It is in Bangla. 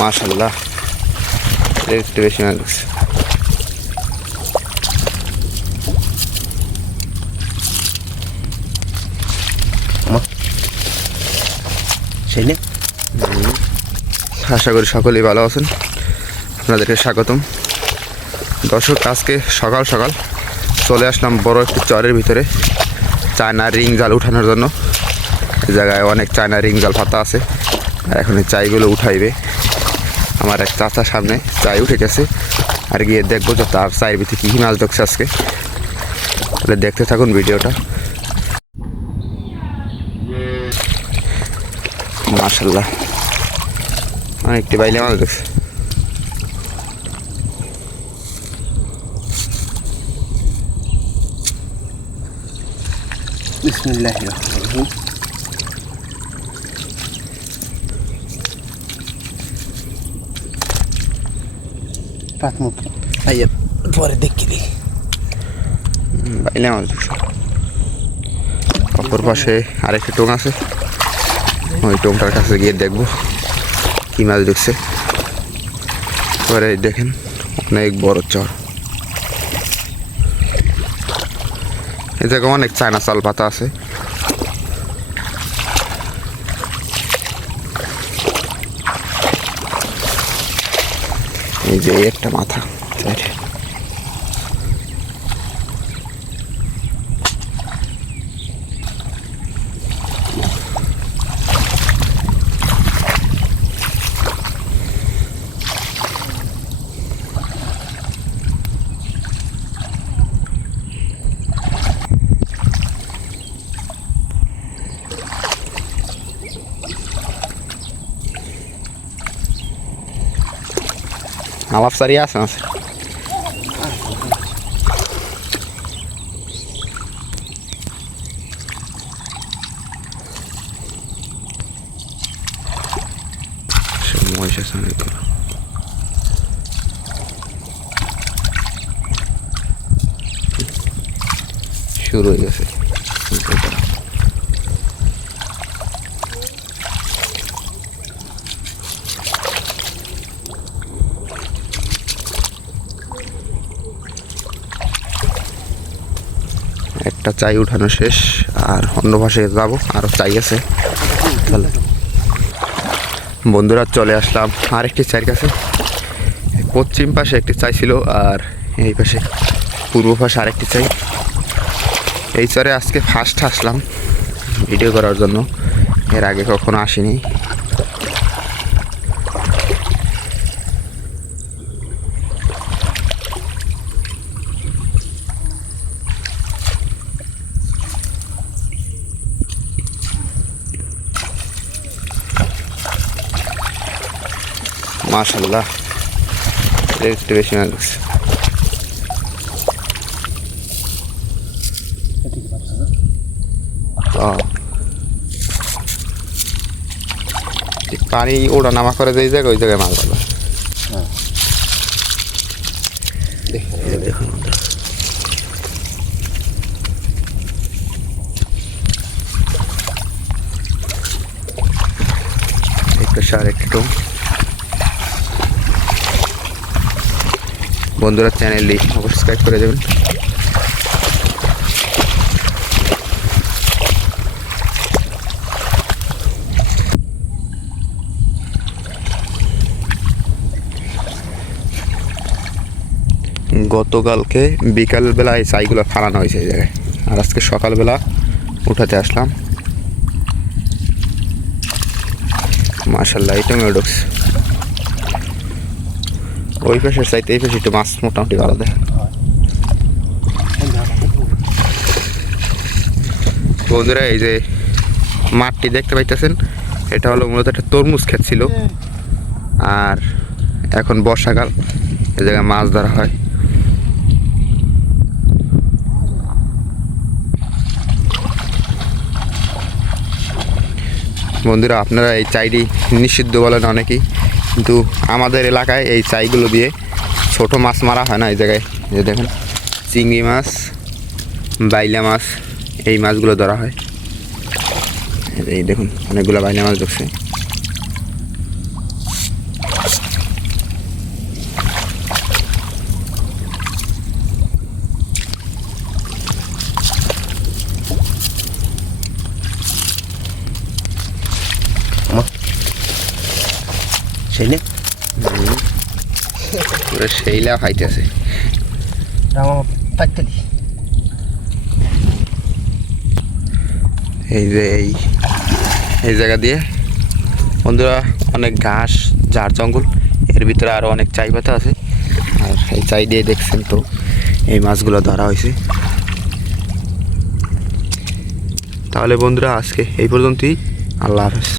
মাশাআল্লাহ একটু বেশি মাছ ধরছে। আশা করি সকলেই ভালো আছেন। আপনাদেরকে স্বাগতম। দর্শক, আজকে সকাল সকাল চলে আসলাম বড় একটি চরের ভিতরে চায়না রিং জাল উঠানোর জন্য। এই জায়গায় অনেক চায়না রিং জাল পাতা আছে, আর এখন এই চাইগুলো উঠাইবে। আমার এক চাচার সামনে চাই উঠে গেছে, আর গিয়ে দেখবো যে তার চায়ের ভিতরে কী মাছ ঢুকছে আজকে। তাহলে দেখতে থাকুন ভিডিওটা। মাশাআল্লাহ অনেকটি বাইলে মাছ ঢুকছে। বিসমিল্লাহির রহমানির রহিম। পাতমুখ আইয়া পরে দেখি দেখি বাইলে মাছ ঢুকছে। অপর পাশে আরেকটি টোং আছে, ওই টোংটার কাছে গিয়ে দেখবো কী মাছ ঢুকছে। পরে দেখেন অনেক বড় চর। এই জায়গায় অনেক চায়না চাল পাতা আছে। এই যে একটা মাথা আমার সারি আছে আছে। শুরু হয়ে গেছে। একটা চাই উঠানো শেষ, আর অন্য পাশে যাবো, আরও চাই আছে। তাহলে বন্ধুরা চলে আসলাম আরেকটি চায়ের কাছে। পশ্চিম পাশে একটি চাই ছিল, আর এই পাশে পূর্ব পাশে আরেকটি চাই। এই চরে আজকে ফার্স্ট আসলাম ভিডিও করার জন্য, এর আগে কখনো আসিনি। মাশাআল্লাহ একটু বেশি মাছ ধরছে। পানি ওড়া নামা করে যে জায়গায় ওই জায়গায় মাছ ধরবে। দেখুন আরেকটু বন্ধুরা চ্যানেলটি সাবস্ক্রাইব করে দেবেন। গতকালকে বিকালবেলা এই চাইগুলো ফালানো হয়েছে এই জায়গায়, আর আজকে সকালবেলা উঠাতে আসলাম। মাশাআল্লাহ এটা মেডক্স। ওই পাশের চাইতে এই পাশে একটু মাছ মোটামুটি ভালো দেয়। বন্ধুরা এই যে মাঠটি দেখতে পাইতেছেন, এটা হলো মূলত একটা তরমুজ ক্ষেত ছিল, আর এখন বর্ষাকাল, এই জায়গায় মাছ ধরা হয়। বন্ধুরা আপনারা এই চাইটি নিষিদ্ধ বলেন অনেকেই, কিন্তু আমাদের এলাকায় এই চাইগুলো দিয়ে ছোট মাছ মারা হয় না। এই জায়গায় যে দেখেন চিংড়ি মাছ, বাইলা মাছ, এই মাছগুলো ধরা হয়। এই দেখুন অনেকগুলো বাইলা মাছ ঢুকছে। সেইলে পুরো সেইলা খাইতেছে। আমার পাইতে দি এই যে এই জায়গা দিয়ে বন্ধুরা অনেক ঘাস ঝাড় জঙ্গল, এর ভিতরে আরও অনেক চাই পাতা আছে। আর এই চাই দিয়ে দেখছেন তো এই মাছগুলো ধরা হয়েছে। তাহলে বন্ধুরা আজকে এই পর্যন্তই, আল্লাহ হাফেজ।